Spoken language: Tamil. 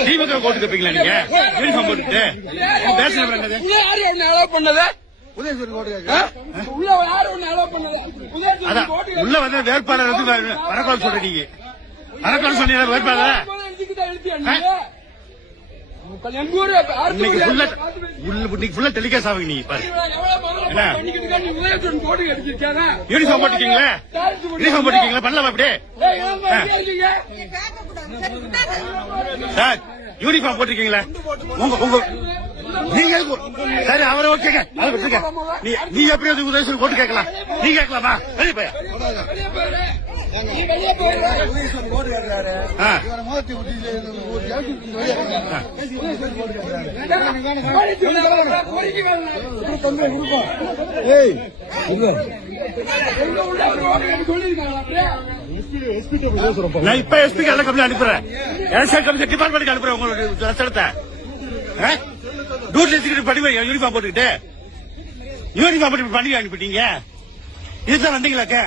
திமுக கோட்டு கேப்பீங்களா நீங்க யூனிஃபார்ம் போட்டுட்டு பண்ணது உள்ள வந்து வேட்பாளர் வந்து வரக்கூடாது சொல்றீங்க வரக்கூடாது சொன்னீங்க வேட்பாளர் டெலிகாஸ்ட் ஆகுங்க நீங்க யூனிஃபார்ம் போட்டுக்கீங்களா யூனிஃபார்ம் போட்டுக்கீங்களா பண்ணலாமா அப்படியே சார் யூனிஃபார்ம் போட்டிருக்கீங்களா உங்க நீங்க சரி அவரை ஓகேங்க நீ எப்படி உதவி போட்டு கேட்கலாம் நீ கேட்கலாமா வெளியே போய் நான் இப்ப எஸ்பிக்கு எல்லாம் கம்பெனி அனுப்புறேன் எலெக்ஷன் கமிஷன் டிபார்ட்மெண்ட்டுக்கு அனுப்புறேன் உங்களோட லட்சணத்தை டூட்டி பண்ணி யூனிஃபார்ம் போட்டுக்கிட்டு யூனிஃபார்ம் போட்டு பண்ணி அனுப்பிட்டீங்க இதுதான் வந்தீங்களாக்க